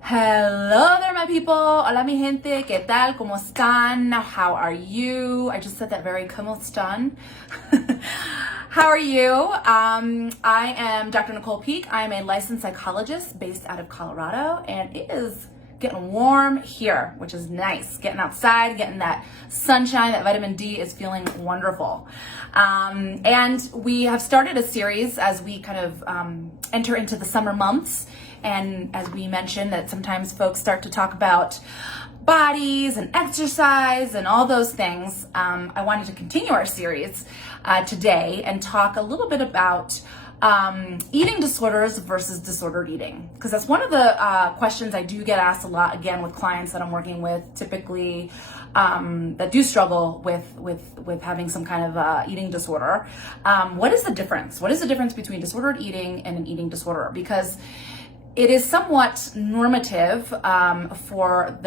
Hello there, my people. Hola, mi gente. ¿Qué tal? ¿Cómo están? How are you? I just said that very ¿cómo están? How are you? I am Dr. Nicole Peak. I am a licensed psychologist based out of Colorado, and it is getting warm here, which is nice. Getting outside, getting that sunshine, that vitamin D is feeling wonderful. And we have started a series as we kind of enter into the summer months. And as we mentioned, that sometimes folks start to talk about bodies and exercise and all those things. I wanted to continue our series today and talk a little bit about eating disorders versus disordered eating, because that's one of the questions I do get asked a lot, again, with clients that I'm working with, typically that do struggle with having some kind of eating disorder. What is the difference? What is the difference between disordered eating and an eating disorder? Because it is somewhat normative for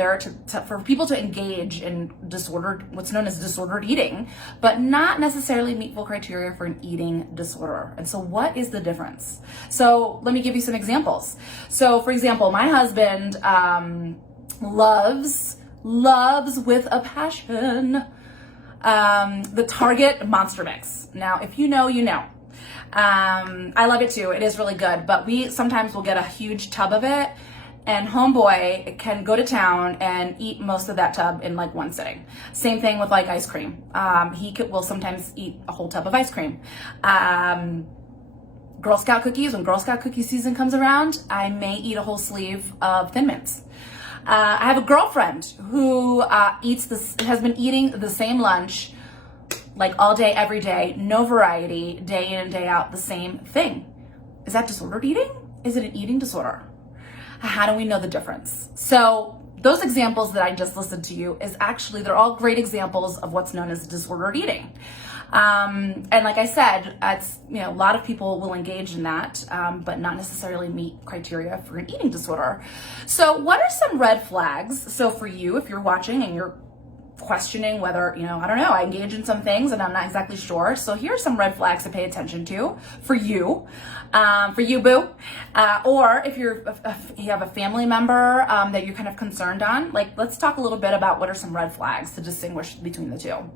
people to engage in what's known as disordered eating, but not necessarily meet full criteria for an eating disorder. And so what is the difference? So let me give you some examples. So for example, my husband loves with a passion the Target Monster Mix. Now, if you know, you know. I love it too. It is really good, but we sometimes will get a huge tub of it, and homeboy can go to town and eat most of that tub in like one sitting. Same thing with like ice cream. Will sometimes eat a whole tub of ice cream. Girl Scout cookies, when Girl Scout cookie season comes around, I may eat a whole sleeve of Thin Mints. I have a girlfriend who has been eating the same lunch like all day, every day, no variety, day in and day out, the same thing. Is that disordered eating? Is it an eating disorder? How do we know the difference? So those examples that I just listed to you they're all great examples of what's known as disordered eating. And like I said, a lot of people will engage in that, but not necessarily meet criteria for an eating disorder. So what are some red flags? So for you, if you're watching and you're questioning whether, I engage in some things and I'm not exactly sure. So here are some red flags to pay attention to for you boo. Or if you have a family member that you're kind of concerned on, let's talk a little bit about what are some red flags to distinguish between the two.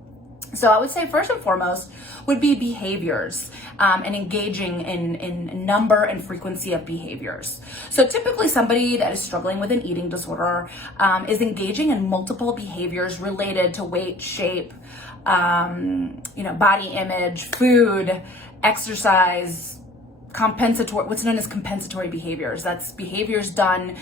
So I would say first and foremost would be behaviors and engaging in number and frequency of behaviors. So typically somebody that is struggling with an eating disorder is engaging in multiple behaviors related to weight, shape, body image, food, exercise, what's known as compensatory behaviors. That's behaviors done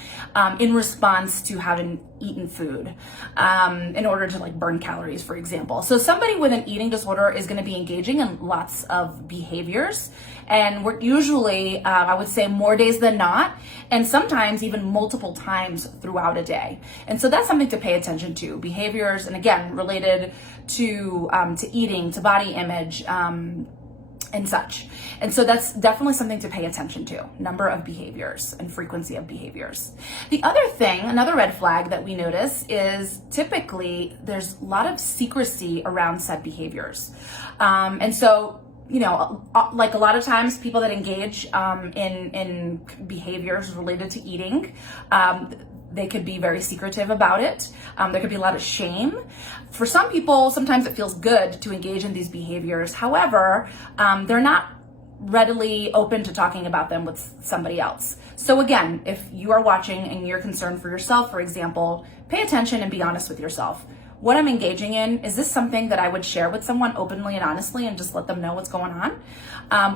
in response to having eaten food in order to burn calories, for example. So somebody with an eating disorder is going to be engaging in lots of behaviors, and we're usually, I would say, more days than not, and sometimes even multiple times throughout a day. And so that's something to pay attention to. Behaviors, and again, related to eating, to body image, and such. And so that's definitely something to pay attention to, number of behaviors and frequency of behaviors. Another red flag that we notice is typically there's a lot of secrecy around said behaviors. And so, like a lot of times people that engage in behaviors related to eating, they could be very secretive about it. There could be a lot of shame. For some people, sometimes it feels good to engage in these behaviors. However, they're not readily open to talking about them with somebody else. So again, if you are watching and you're concerned for yourself, for example, pay attention and be honest with yourself. What I'm engaging in, is this something that I would share with someone openly and honestly and just let them know what's going on?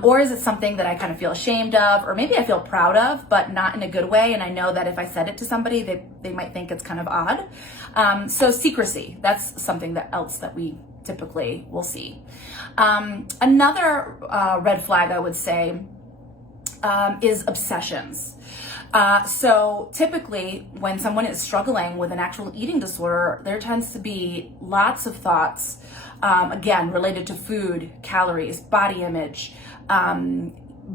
Or is it something that I kind of feel ashamed of, or maybe I feel proud of, but not in a good way, and I know that if I said it to somebody, they might think it's kind of odd. So secrecy, that's something else that we typically will see. Another red flag, I would say, is obsessions. So typically when someone is struggling with an actual eating disorder, there tends to be lots of thoughts, again, related to food, calories, body image,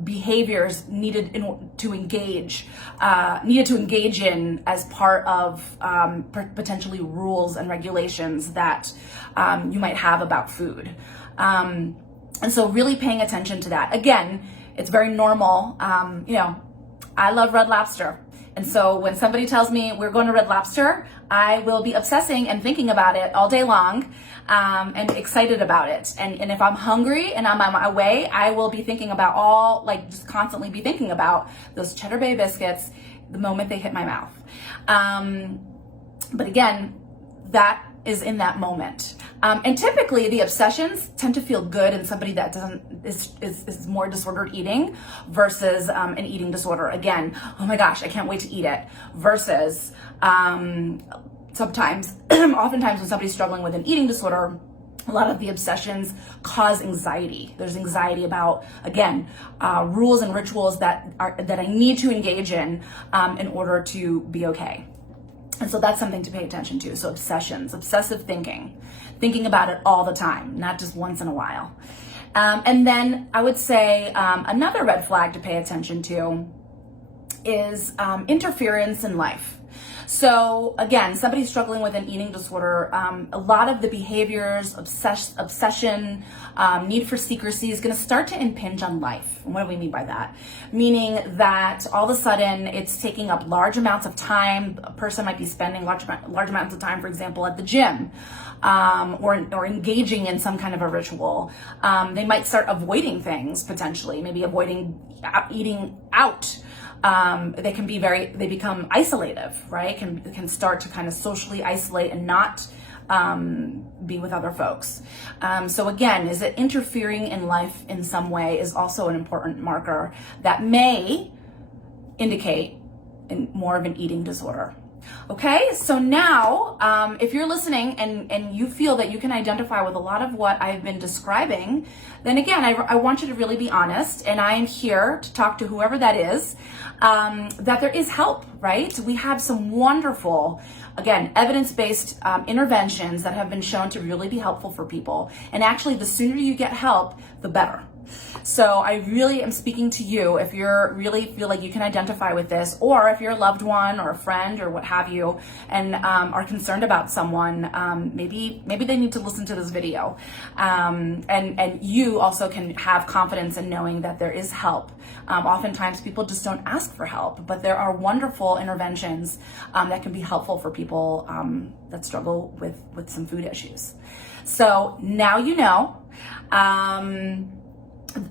behaviors needed to engage in as part of potentially rules and regulations that you might have about food. And so really paying attention to that. Again, it's very normal. I love Red Lobster. And so when somebody tells me we're going to Red Lobster, I will be obsessing and thinking about it all day long, and excited about it. And if I'm hungry and I'm on my way, I will be thinking about just constantly be thinking about those Cheddar Bay biscuits the moment they hit my mouth. But again, that is in that moment. And typically the obsessions tend to feel good in somebody that is more disordered eating versus an eating disorder. Again, oh my gosh, I can't wait to eat it, versus oftentimes when somebody's struggling with an eating disorder, a lot of the obsessions cause anxiety. There's anxiety about, again, rules and rituals that I need to engage in order to be okay. And so that's something to pay attention to. So obsessions, obsessive thinking about it all the time, not just once in a while. And then I would say another red flag to pay attention to is interference in life. So again, somebody struggling with an eating disorder, a lot of the behaviors, obsession, need for secrecy is going to start to impinge on life. And what do we mean by that? Meaning that all of a sudden it's taking up large amounts of time. A person might be spending large amounts of time, for example, at the gym, or engaging in some kind of a ritual. They might start avoiding things potentially, maybe avoiding eating out. They become isolative, right? Can start to kind of socially isolate and not be with other folks. So again, is it interfering in life in some way is also an important marker that may indicate more of an eating disorder. Okay, so now if you're listening and you feel that you can identify with a lot of what I've been describing, then again, I want you to really be honest, and I am here to talk to whoever that is, that there is help, right? We have some wonderful, again, evidence-based interventions that have been shown to really be helpful for people. And actually, the sooner you get help, the better. So I really am speaking to you if you really feel like you can identify with this, or if you're a loved one or a friend or what have you, and are concerned about someone, maybe they need to listen to this video. And you also can have confidence in knowing that there is help. Oftentimes people just don't ask for help, but there are wonderful interventions that can be helpful for people that struggle with some food issues. So now you know.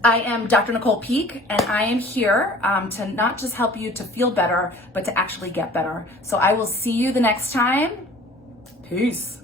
I am Dr. Nicole Peak, and I am here to not just help you to feel better, but to actually get better. So I will see you the next time. Peace.